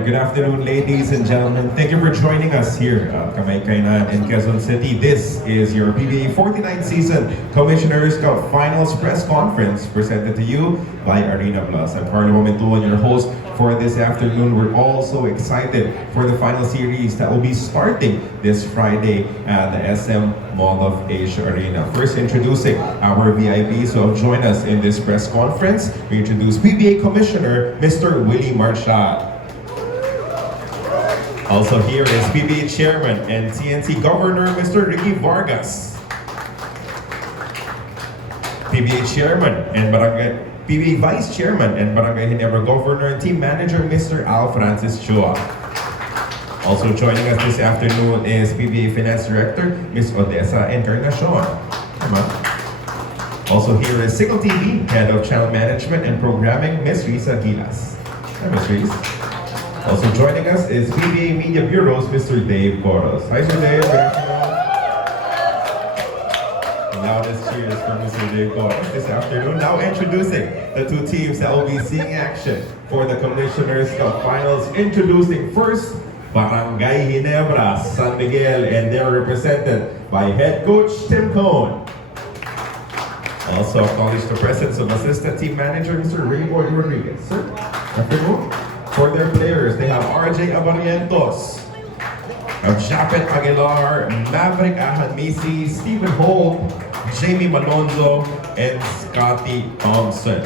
Good afternoon, ladies and gentlemen. Thank you for joining us here at Kainan in Quezon City. This is your PBA 49th Season Commissioners Cup Finals Press Conference presented to you by Arena Plus. I'm Carlo Momentuan, your host for this afternoon. We're all so excited for the final series that will be starting this Friday at the SM Mall of Asia Arena. First, introducing our VIPs who have joined us in this press conference. We introduce PBA Commissioner Mr. Willie Marshall. Also here is PBA Chairman and TNT Governor, Mr. Ricky Vargas. PBA Chairman and PBA Vice Chairman and Barangay Ginebra Governor and Team Manager, Mr. Al Francis Chua. Also joining us this afternoon is PBA Finance Director, Ms. Odessa Encarnacion. Also here is Signal TV, Head of Channel Management and Programming, Ms. Risa Gilas. Hi, Ms. Risa. Also joining us is PBA Media Bureau's Mr. Dave Coros. Hi, Sir Dave. Good afternoon. Loudest cheers from Mr. Dave Coros this afternoon. Now introducing the two teams that will be seeing action for the Commissioners Cup Finals. Introducing first, Barangay Ginebra, San Miguel, and they're represented by Head Coach Tim Cone. Also acknowledge the presence of Assistant Team Manager Mr. Rivalry Rodriguez. Sir, afternoon. For their players, they have RJ Abarientos, Japet Aguilar, Maverick Ahadmisi, Stephen Holt, Jamie Malonzo, and Scotty Thompson.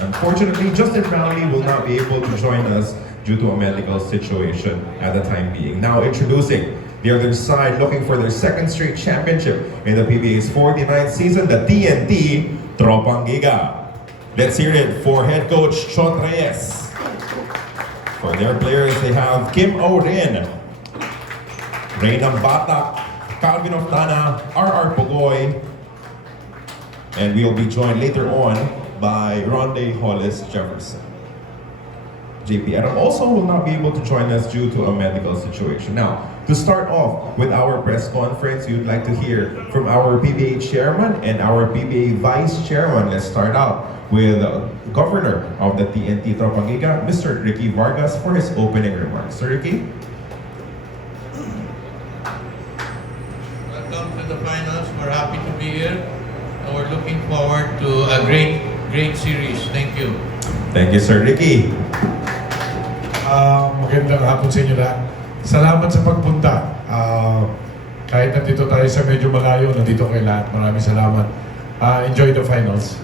Unfortunately, Justin Brownlee will not be able to join us due to a medical situation at the time being. Now introducing the other side, looking for their second straight championship in the PBA's 49th season, the Tnt Tropang Giga. Let's hear it for head coach Chot Reyes. For their players, they have Kim Oren, Reynam Batak, Calvin Oftana, R.R. Pogoy, and we'll be joined later on by Ronde Hollis-Jefferson. JP Adam also will not be able to join us due to a medical situation. Now, to start off with our press conference, you'd like to hear from our PBA Chairman and our PBA Vice Chairman. Let's start out with Governor of the Tnt Tropang Giga, Mr. Ricky Vargas, for his opening remarks. Sir Ricky? Welcome to the finals. We're happy to be here. And we're looking forward to a great series. Thank you. Thank you, Sir Ricky. Magandang hapon sa inyo lahat. Salamat sa pagpunta. Kahit nandito tayo sa medyo malayo, nandito kay lahat. Maraming salamat. Enjoy the finals.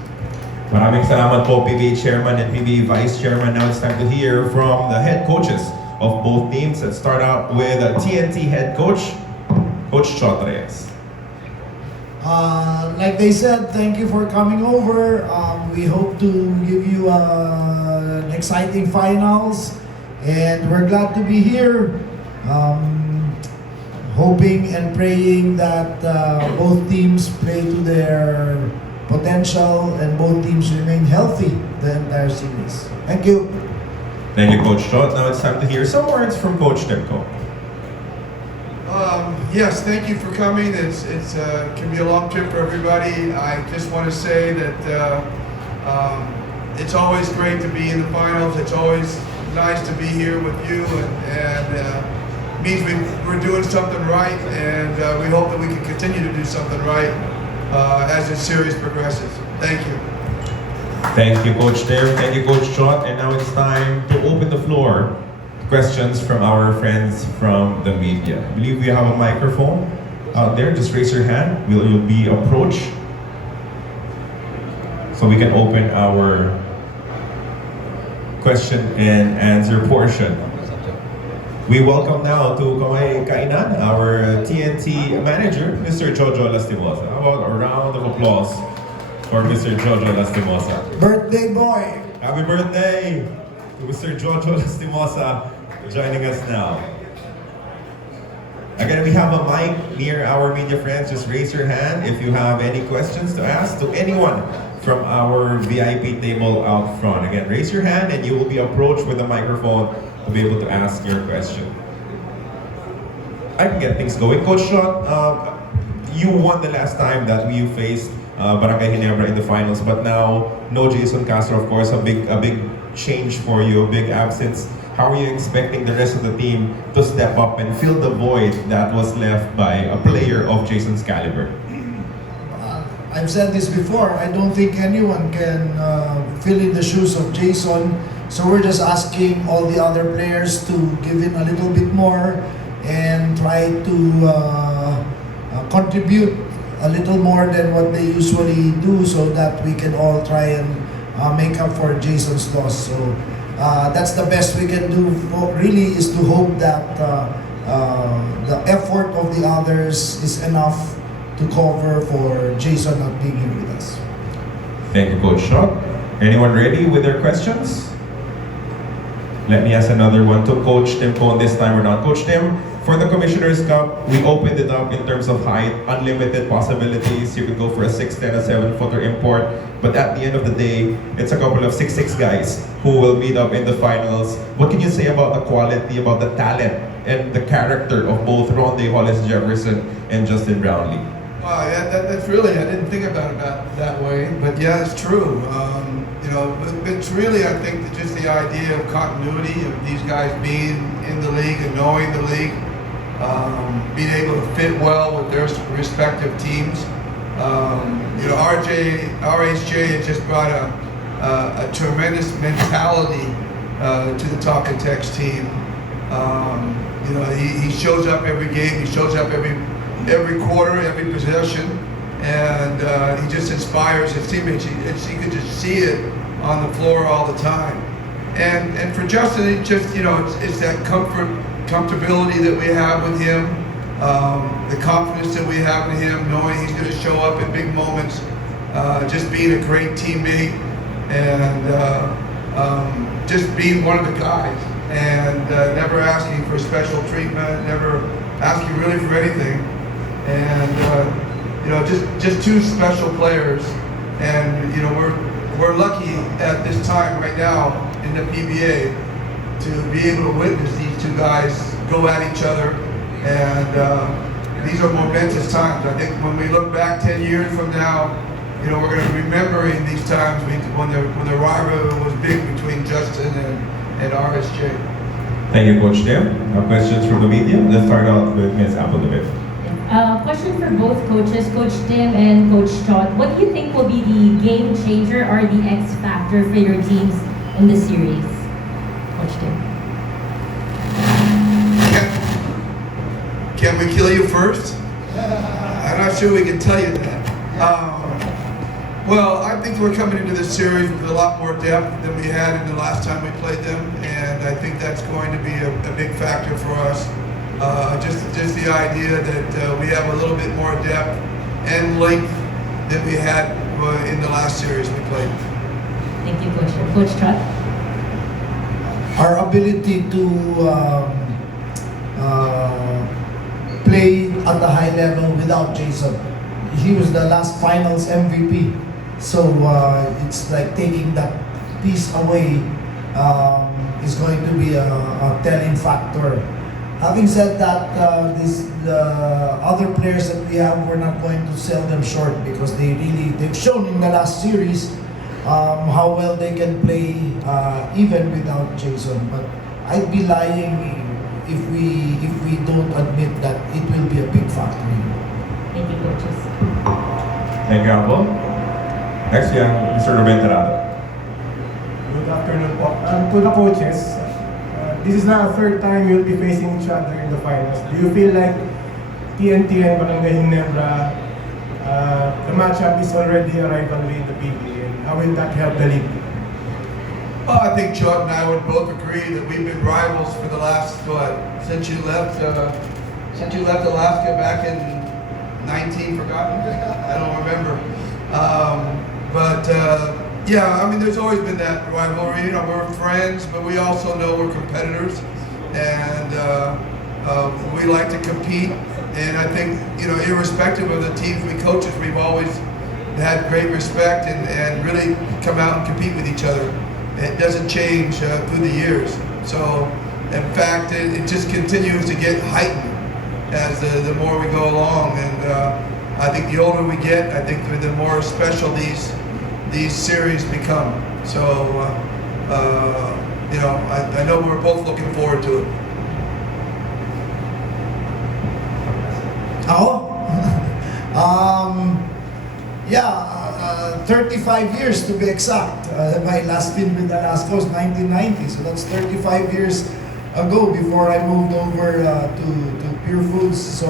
Maraming salamat po, PBA Chairman and PBA Vice Chairman. Now it's time to hear from the head coaches of both teams. Let's start out with TNT head coach, Coach Chot Reyes. Like they said, thank you for coming over. We hope to give you an exciting finals, and we're glad to be here. Hoping and praying that both teams play to their potential and both teams remain healthy the entire series. Thank you. Thank you, Coach Chot. Now it's time to hear some words from Coach Timko. Yes, thank you for coming. It's can be a long trip for everybody. I just want to say that it's always great to be in the finals. It's always nice to be here with you, and means we're doing something right, and we hope that we can continue to do something right as this series progresses. Thank you. Thank you, Coach Tim. Thank you, Coach Chot. And now it's time to open the floor. Questions from our friends from the media. I believe we have a microphone out there. Just raise your hand. You'll be approached so we can open our question and answer portion. We welcome now to Kainan our TNT manager, Mr. Jojo Lastimosa. How about a round of applause for Mr. Jojo Lastimosa? Birthday boy! Happy birthday to Mr. Jojo Lastimosa joining us now. Again, we have a mic near our media friends. Just raise your hand if you have any questions to ask to anyone from our VIP table out front. Again, raise your hand and you will be approached with a microphone to be able to ask your question. I can get things going. Coach Chot, you won the last time that we faced Barangay Ginebra in the finals, but now no Jason Castro, of course, a big change for you, a big absence. how are you expecting the rest of the team to step up and fill the void that was left by a player of Jason's caliber? I've said this before, I don't think anyone can fill in the shoes of Jason. So we're just asking all the other players to give in a little bit more and try to contribute a little more than what they usually do so that we can all try and make up for Jason's loss. So that's the best we can do, really, is to hope that the effort of the others is enough to cover for Jason not being here with us. Thank you, Coach Shot. Anyone ready with their questions? Let me ask another one to Coach Tim Cone this time around. Coach Tim, for the Commissioner's Cup, we opened it up in terms of height, unlimited possibilities. You could go for a 6'10", a 7-footer import. But at the end of the day, it's a couple of 6'6" guys who will meet up in the finals. What can you say about the quality, about the talent, and the character of both Ronde Hollis-Jefferson and Justin Brownlee? Wow, yeah, that's really, I didn't think about it that way, but yeah, it's true. You know, it's really, I think, just the idea of continuity of these guys being in the league and knowing the league, being able to fit well with their respective teams. You know, RHJ has just brought a tremendous mentality to the Talking Text team. You know, he shows up every game, he shows up every quarter, every possession, and he just inspires his teammates. You can just see it on the floor all the time. And for Justin, it just, you know, it's that comfortability that we have with him, the confidence that we have in him, knowing he's going to show up in big moments, just being a great teammate, and just being one of the guys, and never asking for special treatment, never asking really for anything. And you know, just two special players, and you know, we're lucky at this time right now in the PBA to be able to witness these two guys go at each other, and these are momentous times. I think when we look back 10 years from now, you know, we're going to be remembering these times when the rivalry was big between Justin and RSJ. Thank you, Coach Tim. Questions from the media? Let's start out with Ms. Applebit. Question for both coaches, Coach Tim and Coach Chot. What do you think will be the game changer or the X factor for your teams in the series? Coach Tim. Can we kill you first? I'm not sure we can tell you that. Well, I think we're coming into this series with a lot more depth than we had in the last time we played them, and I think that's going to be a big factor for us. Just the idea that we have a little bit more depth and length than we had in the last series we played. Thank you, Coach. Coach Chot. Our ability to play at the high level without Jason. He was the last finals MVP. So it's like taking that piece away is going to be a telling factor. Having said that, the other players that we have, we're not going to sell them short because they've shown in the last series how well they can play even without Jason. But I'd be lying if we don't admit that it will be a big factor. Thank you, coaches. Thank you, Apple. Next, we have Mr. Ruben Terado. Good afternoon po. To the coaches, this is now the third time you'll be facing each other in the finals. Do you feel like TNT and Barangay Ginebra, the matchup is already a rivalry in the PBA, and how will that help the league? Well, I think Chot and I would both agree that we've been rivals for the last, since you left Alaska back in 19, forgotten? I don't remember. Yeah, I mean, there's always been that rivalry. You know, we're friends, but we also know we're competitors, and we like to compete. And I think, you know, irrespective of the teams we coach, we've always had great respect and really come out and compete with each other. It doesn't change through the years. So, in fact, it just continues to get heightened as the more we go along. And I think the older we get, I think the more special these series become. So I know we're both looking forward to it. Ako? 35 years to be exact. My last stint with Alaska was 1990, so that's 35 years ago before I moved over to Pure Foods. So,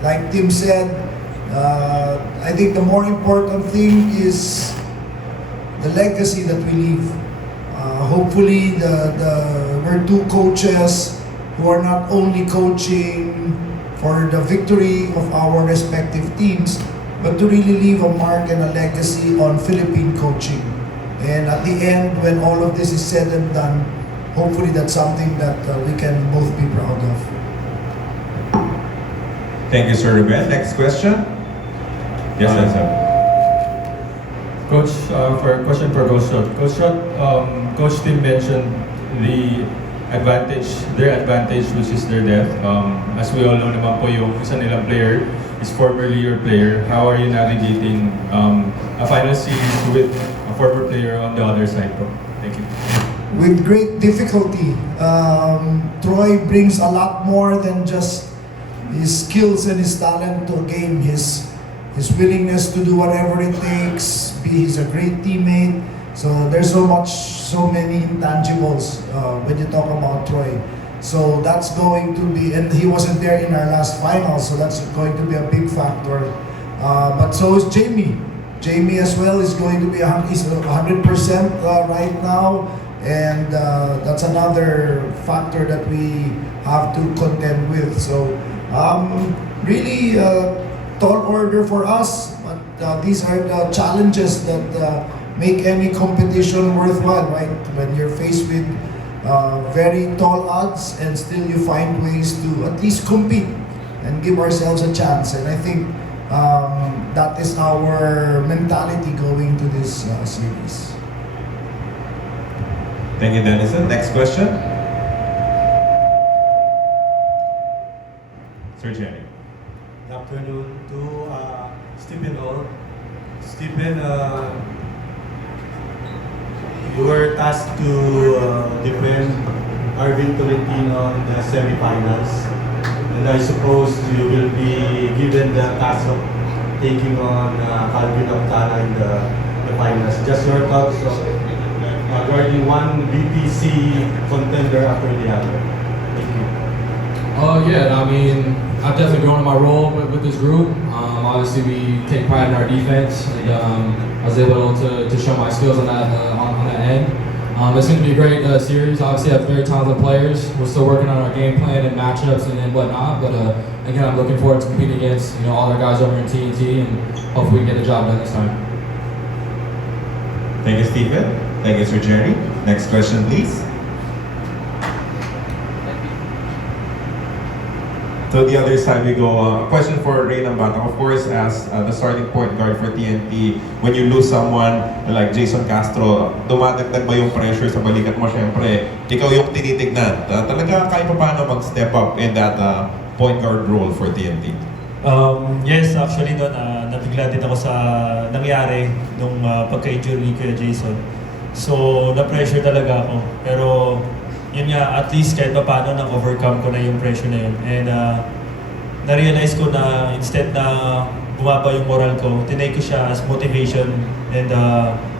like Tim said, I think the more important thing is the legacy that we leave. Hopefully, we're two coaches who are not only coaching for the victory of our respective teams, but to really leave a mark and a legacy on Philippine coaching. And at the end, when all of this is said and done, hopefully that's something that we can both be proud of. Thank you, Sir Ruben. Next question. Yes, sir. Coach, for a question for Coach Shot. Coach Shot, Coach Tim mentioned their advantage, which is their depth. As we all know naman po, yung isa nilang player is formerly your player. How are you navigating a final series with a former player on the other side po? Thank you. With great difficulty. Troy brings a lot more than just his skills and his talent to a game. His willingness to do whatever it takes. He's a great teammate. So there's so many intangibles when you talk about Troy. So that's going to be, and he wasn't there in our last final, so that's going to be a big factor. But so is Jamie. Jamie as well is going to be he's 100% right now, and that's another factor that we have to contend with. So really tall order for us, but these are the challenges that make any competition worthwhile, right? When you're faced with very tall odds and still you find ways to at least compete and give ourselves a chance. And I think that is our mentality going to this series. Thank you, Denison. Next question. Sir Jenny. Good afternoon to Stephen Hall. Stephen, you were tasked to defend Arvin Tolentino in the semifinals, and I suppose you will be given the task of taking on Calvin Aptana in the finals. Just your thoughts regarding one BPC contender after the other. Thank you. Yeah, I mean, I've definitely grown in my role with this group. Obviously, we take pride in our defense, and I was able to show my skills on that end. It's going to be a great series. Obviously, I have very talented players. We're still working on our game plan and matchups and whatnot. But again, I'm looking forward to competing against all our guys over in TNT, and hopefully we can get the job done this time. Thank you, Stephen. Thank you, Sir Jerry. Next question, please. To the other side we go. A question for Ray Lambata. Of course, as the starting point guard for TNT, when you lose someone like Jason Castro, dumadagdag ba yung pressure sa balikat mo? Siyempre, ikaw yung tinitignan. Talaga kahit pa paano mag-step up in that point guard role for TNT? Yes, actually doon, nabigla din ako sa nangyari nung pagka-injury ni Kuya Jason. So, na-pressure talaga ako. Pero, yun nga, at least kahit pa paano na-overcome ko na yung pressure na yun. And na-realize ko na instead na bumaba yung moral ko, tinake ko siya as motivation and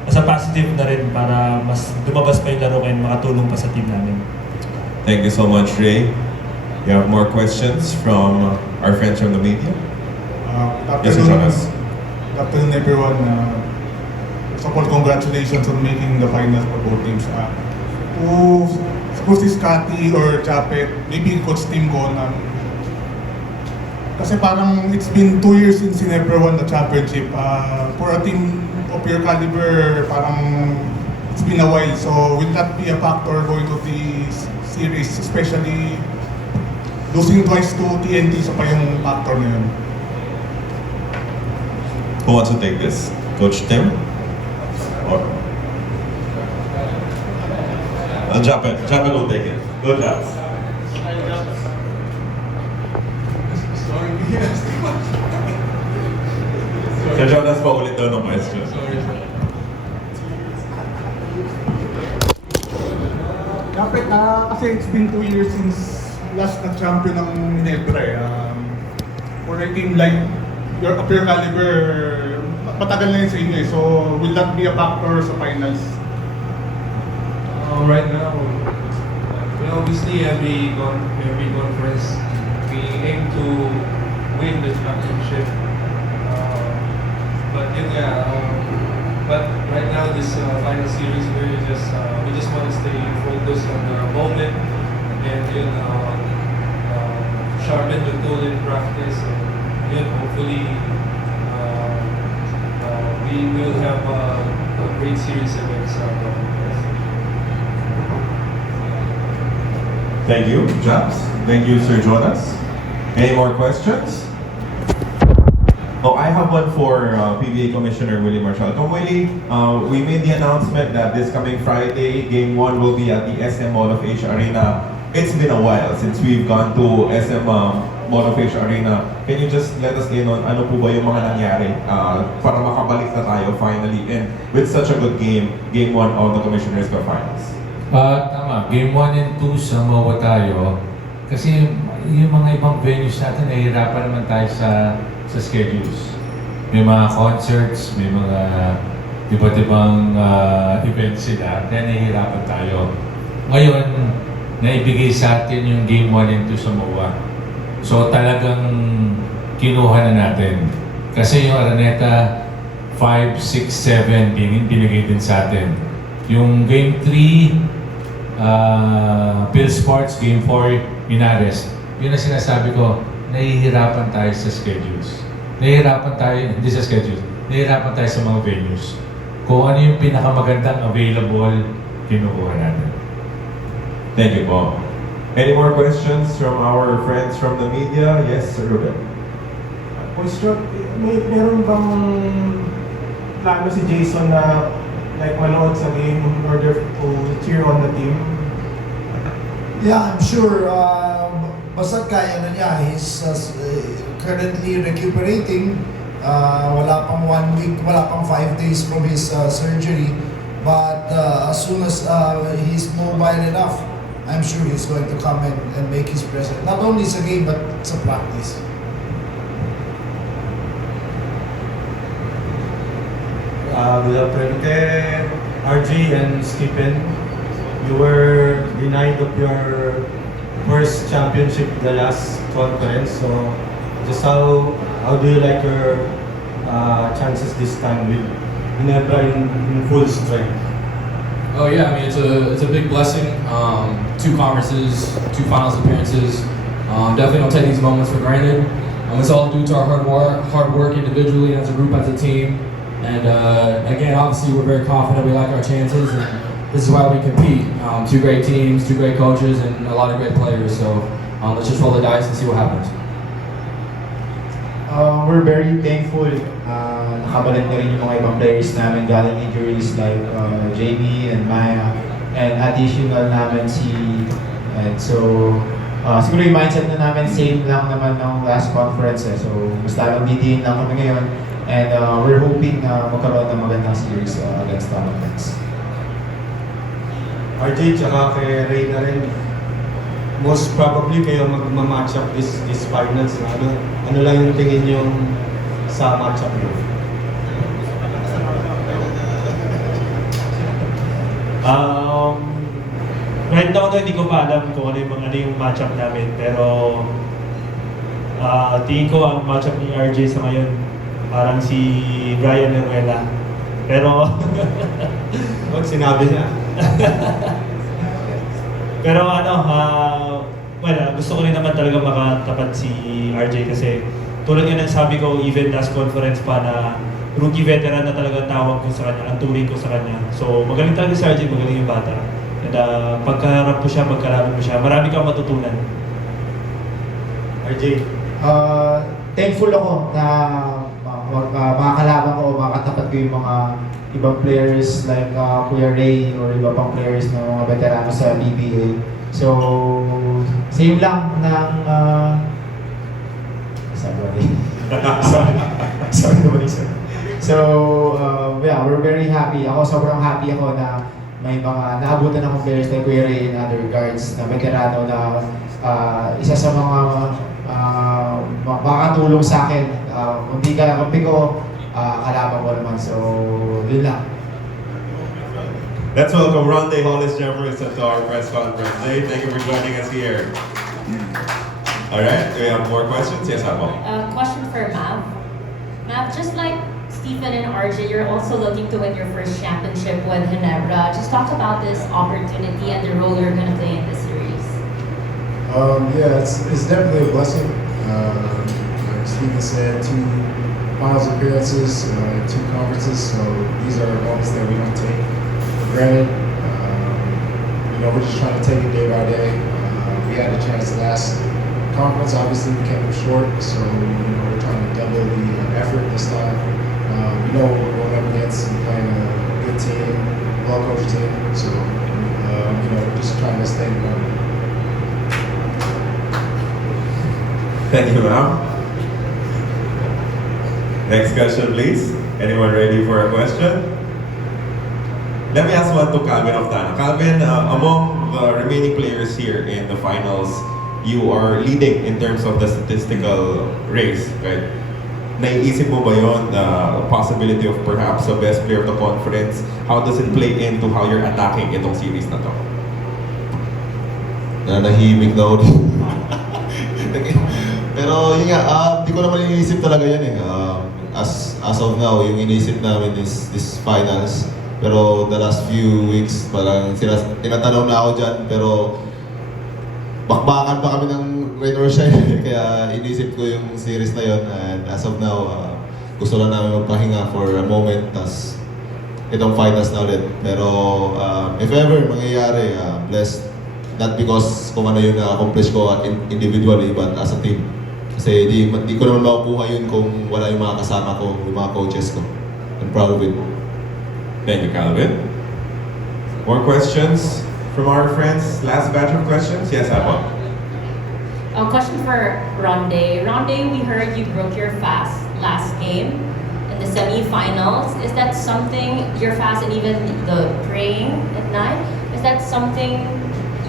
as a positive na rin para mas lumabas pa yung laro and makatulong pa sa team namin. Thank you so much, Ray. We have more questions from our friends from the media. Yes, Jonas. Good afternoon, everyone. First of all, congratulations on making the finals for both teams. Suppose this Cathy or Japet, maybe Coach Tim ko kasi parang it's been 2 years since Ginebra won the championship. For a team of your caliber, parang it's been a while. So will that be a factor going to the series, especially losing twice to TNT, sa pa yung factor na yun? Who wants to take this? Coach Tim? Or Japet will take it. Good job. Sir Jonas pa ulit daw ng question. Kasi it's been 2 years since last na champion ng Ginebra eh. For a team like your caliber, matagal na yun sa inyo eh. So, will that be a factor sa finals? Right now, obviously every conference we aim to win the championship. But right now this final series we just want to stay focused on the moment and sharpen the tool in practice and hopefully we will have a great series against Thank you, Japs. Thank you, Sir Jonas. Any more questions? Oh, I have one for PBA Commissioner Willie Marshall. Willie, we made the announcement that this coming Friday, Game 1 will be at the SM Mall of H Arena. It's been a while since we've gone to SM Mall of H Arena. Can you just let us in on ano po ba yung mga nangyari para makabalik na tayo finally and with such a good game, Game 1 of the Commissioner's Cup Finals? Tama, Game 1 and 2 sa MOA tayo. Kasi yung mga ibang venues natin, nahihirapan naman tayo sa schedules. May mga concerts, may mga iba't ibang events sila, kaya nahihirapan tayo. Ngayon, naibigay sa atin yung Game 1 and 2 sa MOA. So talagang kinuha na natin. Kasi yung Araneta 5, 6, 7 binigay din sa atin. Yung Game 3, Phil Sports, Game 4, Minares. Yun ang sinasabi ko, nahihirapan tayo sa schedules. Nahihirapan tayo, hindi sa schedules, nahihirapan tayo sa mga venues. Kung ano yung pinakamagandang available, kinukuha natin. Thank you, Bob. Any more questions from our friends from the media? Yes, Sir Ruben. Coach, meron bang plano si Jason na like manood sa game in order to cheer on the team? Yeah, I'm sure. Basta kaya na niya. He's currently recuperating. Wala pang 1 week, wala pang 5 days from his surgery. But as soon as he's mobile enough, I'm sure he's going to come and make his presence. Not only sa game, but sa practice. Good afternoon, RG and Stephen. You were denied of your first championship the last conference. So, just how do you like your chances this time with Ginebra in full strength? Oh yeah, I mean it's a big blessing. 2 conferences, 2 finals appearances. Definitely don't take these moments for granted. It's all due to our hard work individually, as a group, as a team. And again, obviously we're very confident. We like our chances, and this is why we compete. 2 great teams, 2 great coaches, and a lot of great players. So let's just roll the dice and see what happens. We're very thankful. Nakabalik na rin yung mga ibang players namin galing injuries like JB and Maya, and additional namin and so siguro yung mindset na namin same lang naman ng last conference so mas lalong didiin lang kami ngayon, and we're hoping na magkaroon ng magandang series against Tropang. RJ, tsaka kay Ray na rin, most probably kayo mag-match up this finals. Ano lang yung tingin yung sa match up nyo? Right now, hindi ko pa alam kung ano yung matchup namin. Pero tingin ko ang matchup ni RJ sa ngayon parang si Brian Leruela. Pero Wag sinabi niya. pero gusto ko rin naman talaga makatapat si RJ kasi tulad nga ng sabi ko, even last conference pa na rookie veteran na talaga tawag ko sa kanya, ang turing ko sa kanya. So magaling talaga si RJ, magaling yung bata. And pagkaharap mo siya, pagkalaban mo siya, marami kang matutunan. RJ? Thankful ako na makakalaban ko o makatapat ko yung mga ibang players like Kuya Ray or iba pang players na mga veterano sa PBA. So, same lang ng sorry naman sir. So, yeah, we're very happy. Ako sobrang happy ako na may mga naabutan akong players like Kuya Ray in other regards na veterano na isa sa mga makakatulong sa akin. Kung di ka kampi ko, kalaban ko naman. So, yun lang. Let's welcome Ronde Hollis-Jefferson to our press conference. Hey, thank you for joining us here. All right, do we have more questions? Yes, Abo. Question for Mav. Mav, just like Stephen and RJ, you're also looking to win your first championship with Ginebra. Just talk about this opportunity and the role you're going to play in this series. Yeah, it's definitely a blessing. Like Stephen said, 2 finals appearances, 2 conferences, so these are moments that we don't take for granted. We're just trying to take it day by day. We had a chance last conference, obviously we came up short, so we're trying to double the effort this time. We know what we're going up against and playing a good team, well-coached team, so we're just trying to stay grounded. Thank you, ma'am. Next question, please. Anyone ready for a question? Let me ask one to Calvin of Tana. Calvin, among the remaining players here in the finals, you are leading in terms of the statistical race, right? Naiisip mo ba yun, the possibility of perhaps the best player of the conference? How does it play into how you're attacking itong series na to? Nanahimik na ako dito. Pero yun nga, di ko naman iniisip talaga yan eh. As of now, yung iniisip namin is this finals. Pero the last few weeks, parang tinatanong na ako dyan, pero bakbakan pa kami ng rain or shine. Kaya inisip ko yung series na yun. And as of now, gusto lang namin magpahinga for a moment. Tas itong finals na ulit. Pero if ever mangyayari, blessed. Not because kung ano yung na-accomplish ko individually, but as a team. Kasi di ko naman makukuha yun kung wala yung mga kasama ko, yung mga coaches ko. I'm proud of it. Thank you, Calvin. More questions from our friends? Last batch of questions? Yes, Apo. A question for Ronde. Ronde, we heard you broke your fast last game in the semi-finals. Is that something, your fast and even the praying at night, is that something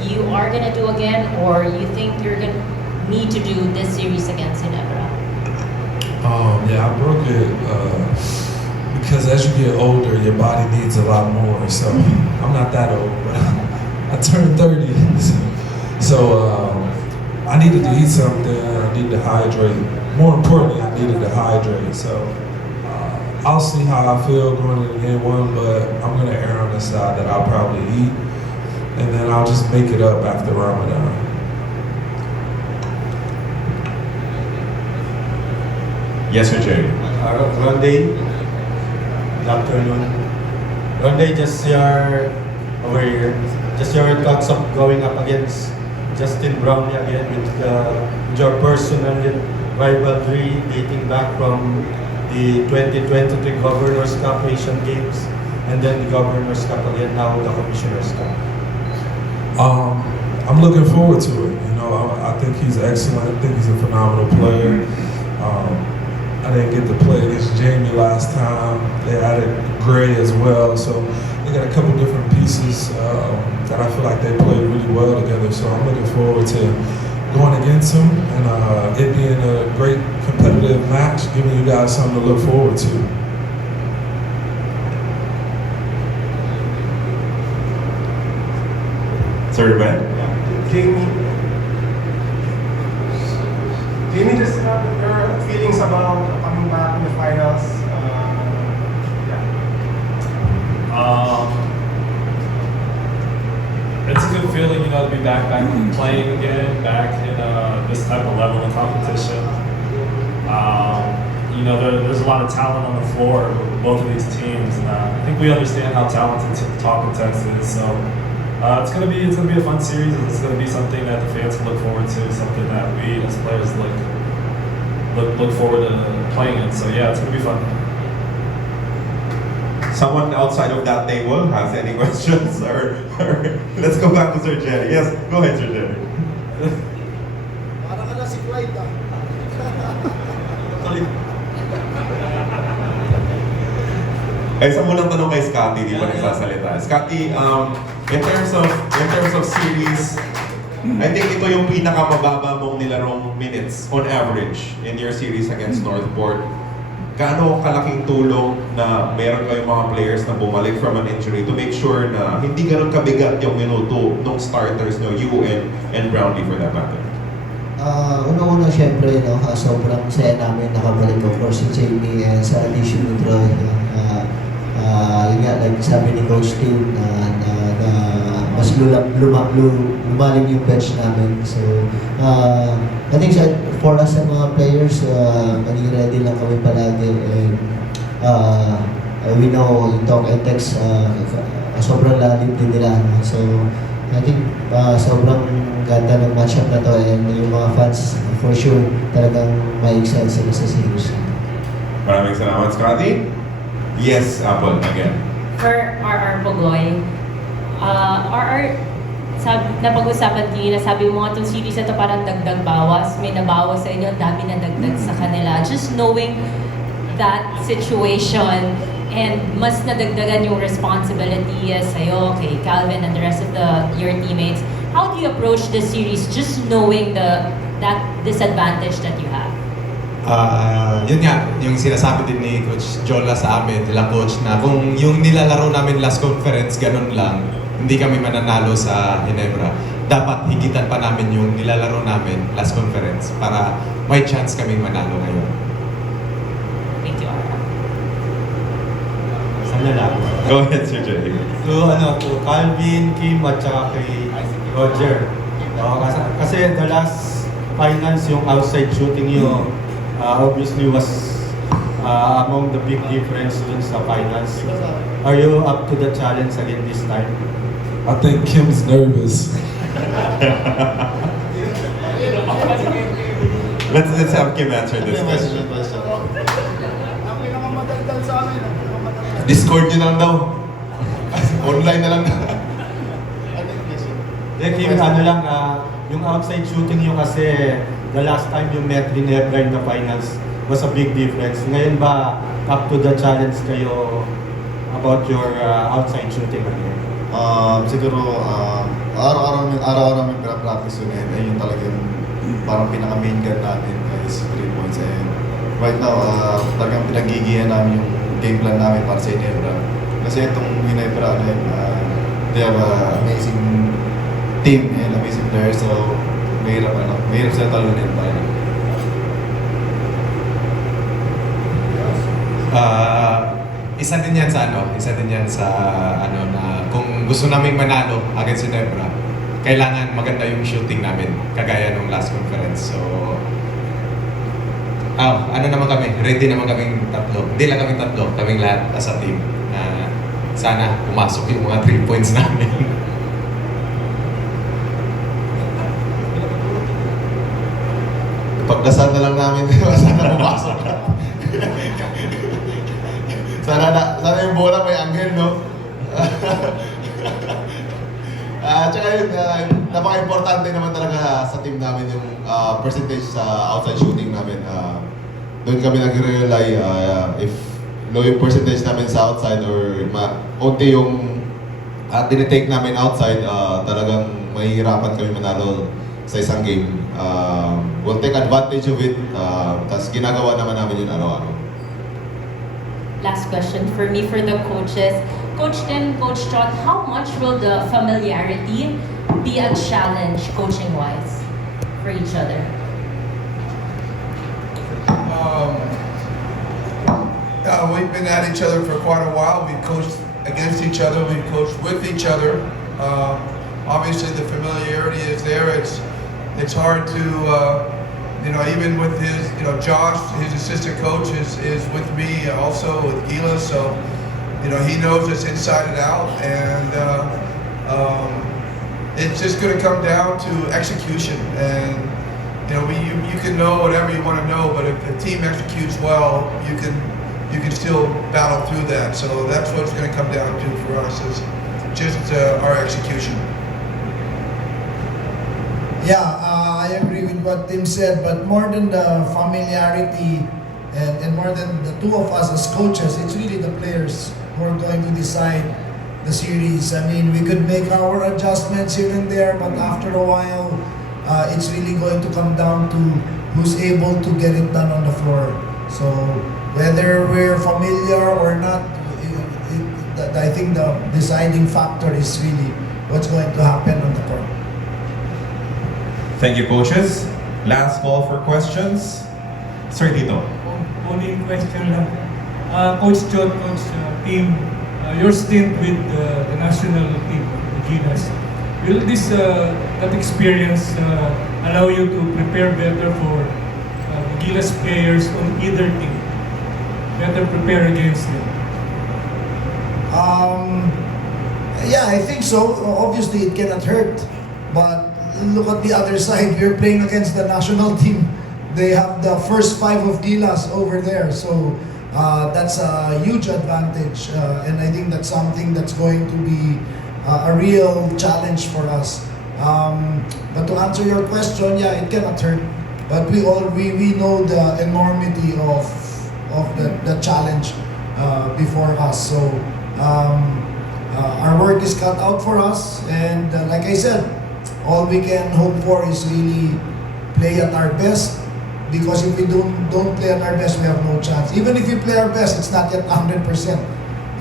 you are going to do again, or you think you're going to need to do this series against Ginebra? Yeah, I broke it because as you get older, your body needs a lot more. So I'm not that old, but I turned 30. So I needed to eat something, I needed to hydrate. More importantly, I needed to hydrate. So I'll see how I feel going into game 1, but I'm going to err on the side that I'll probably eat, and then I'll just make it up after Ramadan. Yes, Sir Jerry. Ronde, good afternoon. Ronde, just your thoughts of going up against Justin Brownlee again with your personal rivalry dating back from the 2023 Governor's Cup Asian Games and then the Governor's Cup again, now the Commissioner's Cup. I'm looking forward to it. I think he's excellent. I think he's a phenomenal player. I didn't get to play against Jamie last time. They added Gray as well, so they got a couple different pieces that I feel like they played really well together. So I'm looking forward to going against him and it being a great competitive match, giving you guys something to look forward to. Sorry, Ben. Jamie, just your feelings about coming back in the finals. It's a good feeling, to be back playing again, back in this type of level of competition. There's a lot of talent on the floor with both of these teams, and I think we understand how talented Top and Tex is. So it's gonna be a fun series. It's gonna be something that the fans can look forward to, something that we as players look forward to playing in. So yeah, it's gonna be fun. Someone outside of that table has any questions? Or let's go back to Sir Jerry. Yes, go ahead, Sir Jerry. Parang si Clyde Ay, isa munang tanong kay Scotty, di pa nagsasalita. Scotty, in terms of series, I think ito yung pinakamababa mong nilarong minutes on average in your series against Northport. Gaano kalaking tulong na meron kayong mga players na bumalik from an injury to make sure na hindi ganun kabigat yung minuto ng starters, no, you and Brownlee for that matter? Una-una syempre, no, sobrang saya namin nakabalik, of course, si Jamie and sa addition ni Troy. Yun nga, like sabi ni Coach Tim, na mas lumalim yung bench namin. So, I think for us sa mga players, maging ready lang kami palagi. And we know yung talk and text, sobrang lalim din nila. So, I think sobrang ganda ng matchup na to, and yung mga fans, for sure, talagang ma-excite sila sa series. Maraming salamat, Scotty. Yes, Apple, again. For RR Pogoy, RR, napag-usapan kanina, sabi mo nga itong series na ito parang dagdag bawas. May nabawas sa inyo, dami na dagdag sa kanila. Just knowing that situation and mas nadagdagan yung responsibility sa'yo, kay Calvin and the rest of your teammates, how do you approach this series just knowing that disadvantage that you have? Yun nga, yung sinasabi din ni Coach Jola sa amin, nila Coach, na kung yung nilalaro namin last conference, ganun lang, hindi kami mananalo sa Ginebra. Dapat higitan pa namin yung nilalaro namin last conference para may chance kaming manalo ngayon. Thank you, Ara. Sana lang. Go ahead, Sir Jay. So, to Calvin, Kim, at saka kay Roger. Kasi the last finals, yung outside shooting yun, obviously was among the big difference dun sa finals. Are you up to the challenge again this time? I think Kim's nervous. Let's have Kim answer this question. Discord nyo lang daw. Online na lang. Kim, yung outside shooting yun kasi the last time you met Ginebra in the finals was a big difference. Ngayon ba, up to the challenge kayo about your outside shooting again? Siguro, araw-araw namin pinapractice yun, and yun talaga yung parang pinaka-main gun natin is 3 points. And right now, talagang pinagigihan namin yung game plan namin para sa Ginebra. Kasi itong Ginebra, they have an amazing team and amazing players, so mahirap sila talunin tayo. Isa din yan sa na kung gusto naming manalo against Ginebra, kailangan maganda yung shooting namin, kagaya nung last conference. So, naman kami, ready naman kaming tatlo. Hindi lang kaming tatlo, kaming lahat as a team. Sana pumasok yung mga 3 points namin. Pagdasal na lang namin, sana pumasok na. sana yung bola may anghel, no? Tsaka yun, napaka-importante naman talaga sa team namin yung percentage sa outside shooting namin. Doon kami nag-rely if low yung percentage namin sa outside or unti yung tinitake namin outside, talagang mahihirapan kami manalo sa isang game. We'll take advantage of it, tapos ginagawa naman namin yun araw-araw. Last question for me, for the coaches. Coach Tim, Coach John, how much will the familiarity be a challenge coaching-wise for each other? We've been at each other for quite a while. We've coached against each other. We've coached with each other. Obviously, the familiarity is there. It's hard to, even with his, Josh, his assistant coach, is with me also with Gila. So, he knows us inside and out, and it's just going to come down to execution. And you can know whatever you want to know, but if the team executes well, you can still battle through that. So that's what it's going to come down to for us, is just our execution. Yeah, I agree with what Tim said, but more than the familiarity and more than the two of us as coaches, it's really the players. who are going to decide the series. I mean, we could make our adjustments here and there, but after a while, it's really going to come down to who's able to get it done on the floor. So whether we're familiar or not, I think the deciding factor is really what's going to happen on the court. Thank you, coaches. Last call for questions. Sir Tito. Only question lang. Coach John, Coach team, your stint with the national team, the Gigas, will this that experience allow you to prepare better for the Gilas players on either team? Better prepare against them? Yeah, I think so. Obviously, it cannot hurt. But look at the other side. We're playing against the national team. They have the first 5 of Gilas over there. So that's a huge advantage. And I think that's something that's going to be a real challenge for us. But to answer your question, yeah, it cannot hurt. But we know the enormity of the challenge before us. So our work is cut out for us, and like I said, all we can hope for is really play at our best, because if we don't play at our best, we have no chance. Even if we play our best, it's not yet 100%.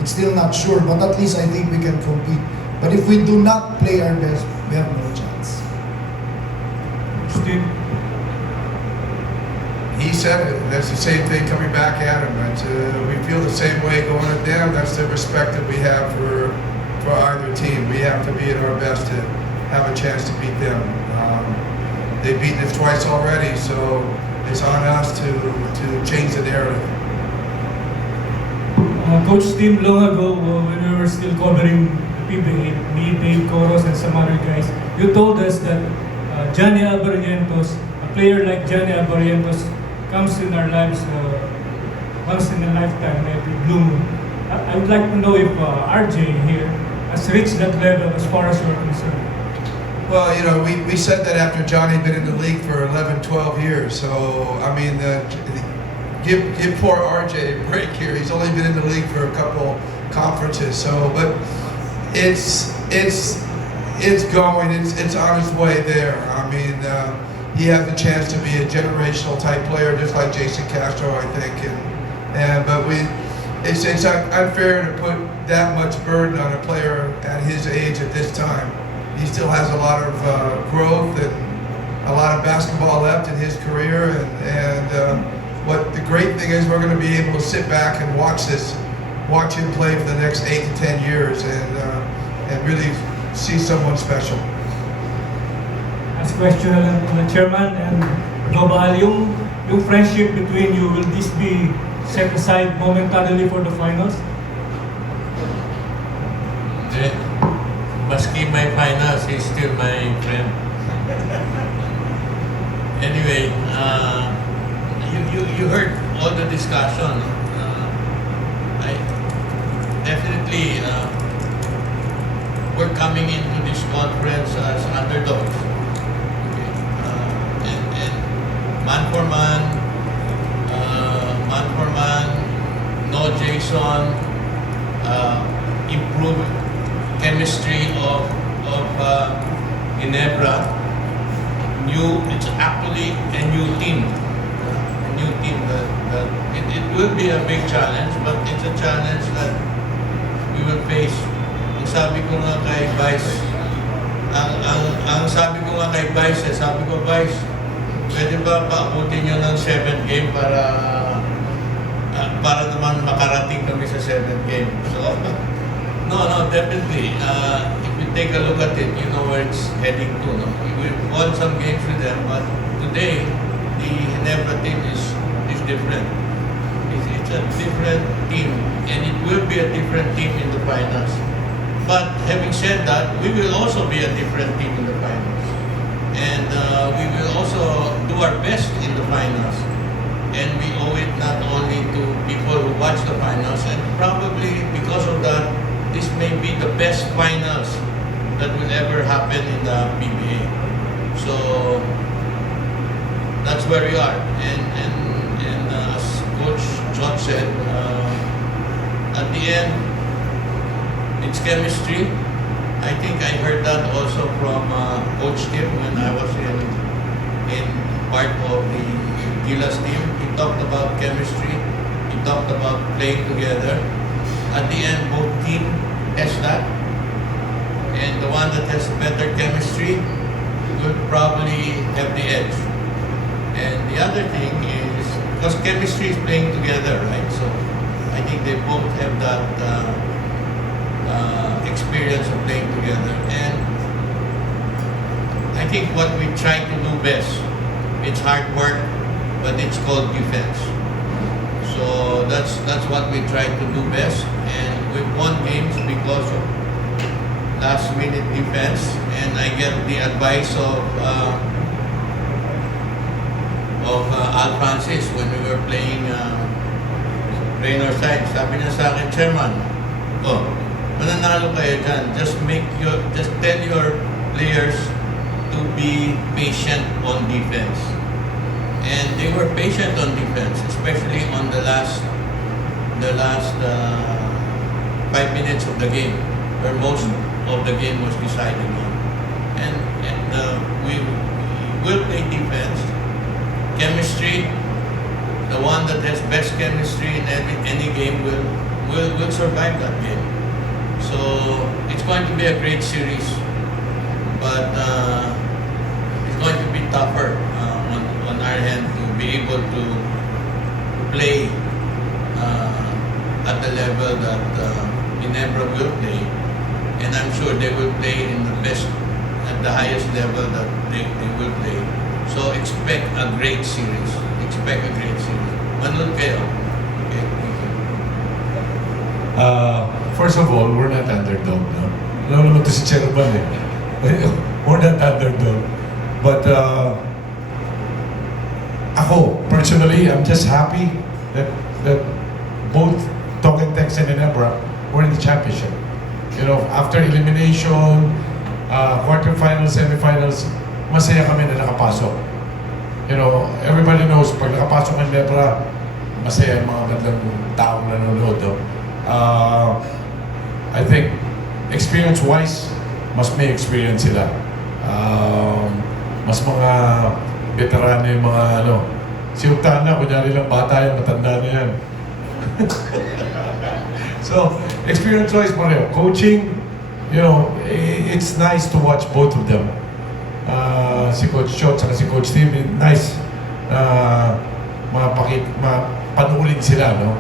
It's still not sure, but at least I think we can compete. But if we do not play our best, we have no chance. Steve? He said it. That's the same thing coming back at him. We feel the same way going at them. That's the respect that we have for either team. We have to be at our best to have a chance to beat them. They've beaten us twice already, so it's on us to change the narrative. Coach Tim, long ago, when we were still covering the PBA, me, Dave Coros, and some other guys, you told us that Johnny Abarientos, a player like Johnny Abarientos, comes in our lives once in a lifetime, maybe blue moon. I would like to know if RJ here has reached that level as far as you're concerned. Well, you know, we said that after Johnny had been in the league for 11, 12 years. So, I mean, give poor RJ a break here. He's only been in the league for a couple conferences. So, but it's going. It's on its way there. I mean, he has the chance to be a generational type player, just like Jason Castro, I think. But it's unfair to put that much burden on a player at his age at this time. He still has a lot of growth and a lot of basketball left in his career. And what the great thing is, we're going to be able to sit back and watch him play for the next 8 to 10 years and really see someone special. Last question to the chairman and Global, yung friendship between you, will this be set aside momentarily for the finals? Maski my finals, he's still my friend. Anyway, you heard all the discussion. I definitely we're coming into this conference as underdogs. Okay. And man for man, no Jason, improved chemistry of Ginebra. It's actually a new team. It will be a big challenge, but it's a challenge that we will face. Ang sabi ko nga kay Vice, sabi ko, Vice, pwede ba paabutin nyo ng 7th game para naman makarating kami sa 7th game. So, no, definitely. If you take a look at it, you know where it's heading to. No? We've won some games with them, but today, the Ginebra team is different. It's a different team, and it will be a different team in the finals. But having said that, we will also be a different team in the finals. And we will also do our best in the finals. And we owe it not only to people who watch the finals, and probably because of that, this may be the best finals that will ever happen in the PBA. So that's where we are. And as Coach John said, at the end, It's chemistry. I think I heard that also from Coach Tim when I was in part of the Gilas team. He talked about chemistry. He talked about playing together. At the end, both teams test that. And the one that has better chemistry will probably have the edge. And the other thing is, because chemistry is playing together, right? So I think they both have that experience of playing together. And I think what we try to do best, it's hard work, but it's called defense. So that's what we try to do best. And we've won games because of last-minute defense. And I get the advice of Al Francis when we were playing Raynor side. Sabi niya sa akin, Chairman, mananalo kayo dyan. Just tell your players to be patient on defense. And they were patient on defense, especially on the last 5 minutes of the game, where most of the game was decided on. And we will play defense. Chemistry, the one that has best chemistry in any game will survive that game. So it's going to be a great series, but it's going to be tougher on our hand to be able to play at the level that Ginebra will play, and I'm sure they will play at the highest level that they will play. So expect a great series. Manood kayo. Okay, thank you. First of all, we're not underdog, no? Alam naman ito si Chairman eh. We're not underdog. But ako, personally, I'm just happy that both Tnt and Ginebra were in the championship. You know, after elimination, quarterfinals, semifinals, masaya kami na nakapasok. You know, everybody knows, pag nakapasok ng Ginebra, masaya yung mga magandang taong nanonood. No? I think, experience-wise, mas may experience sila. Mas mga veterano yung mga si Uktana, kunyari lang bata yung matanda na yan. So, experience-wise, pareho. Coaching, you know, it's nice to watch both of them. Si Coach Chot at si Coach Tim, nice panuulin sila, no?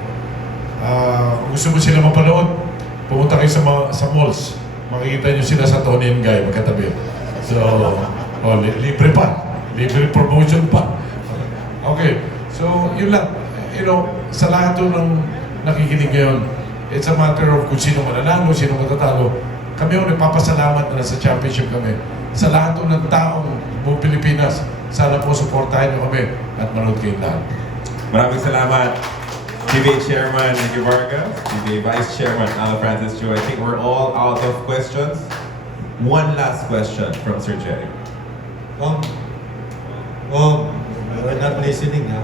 Gusto mo sila mapanood, pumunta kayo sa malls. Makikita nyo sila sa Tony and Guy, magkatabi. So, libre pa. Libre promotion pa. Okay, so yun lang. You know, sa lahat ng nakikinig ngayon, it's a matter of kung sino mananalo, sino matatalo. Kami yung nagpapasalamat na nasa championship kami. Sa lahat ng taong buong Pilipinas, sana po supportahan nyo kami at manood kayo lahat. Maraming salamat, PBA Chairman Ricky Vargas, PBA Vice Chairman Al Francis Chu. I think we're all out of questions. One last question from Sir Jerry. We're not listening, ha?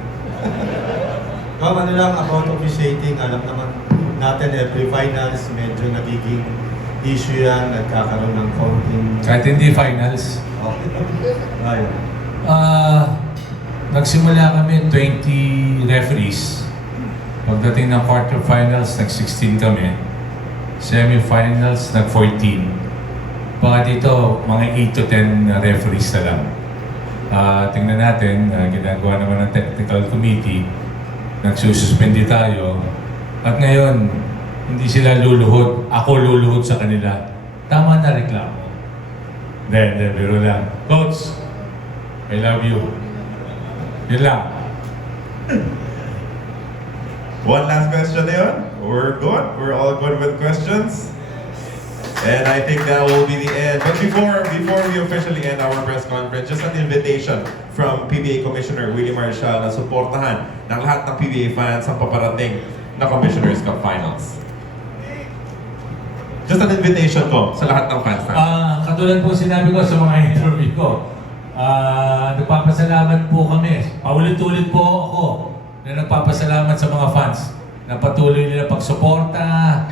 Ano lang, about officiating, alam naman natin every finals, medyo nagiging issue yan, nagkakaroon ng counting. Kahit hindi finals. Ayun. Nagsimula kami 20 referees. Pagdating ng quarterfinals, nag-16 kami. Semifinals, nag-14. Baka dito, mga 8 to 10 referees na lang. Tingnan natin, ginagawa naman ng technical committee. Nagsususpindi tayo. At ngayon, hindi sila luluhod. Ako luluhod sa kanila. Tama na reklamo. Hindi, biro lang. Coach, I love you. Yun lang. One last question na yun. We're good. We're all good with questions. And I think that will be the end. But before we officially end our press conference, just an invitation from PBA Commissioner Willie Marshall na suportahan ng lahat ng PBA fans ang paparating na Commissioner's Cup Finals. Just an invitation ko sa lahat ng fans. Katulad po sinabi ko sa mga interview ko, nagpapasalamat po kami. Paulit-ulit po ako na nagpapasalamat sa mga fans na patuloy nila pagsuporta,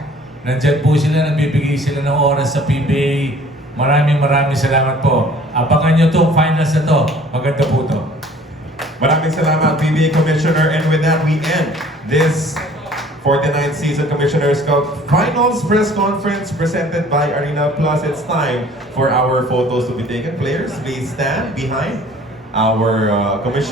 Nandyan po sila, nagbibigay sila ng oras sa PBA. Maraming salamat po. Abangan nyo itong finals na to. Maganda po to. Maraming salamat, PBA Commissioner. And with that, we end this 49th Season Commissioner's Cup Finals Press Conference presented by Arena Plus. It's time for our photos to be taken. Players, please stand behind our commissioner.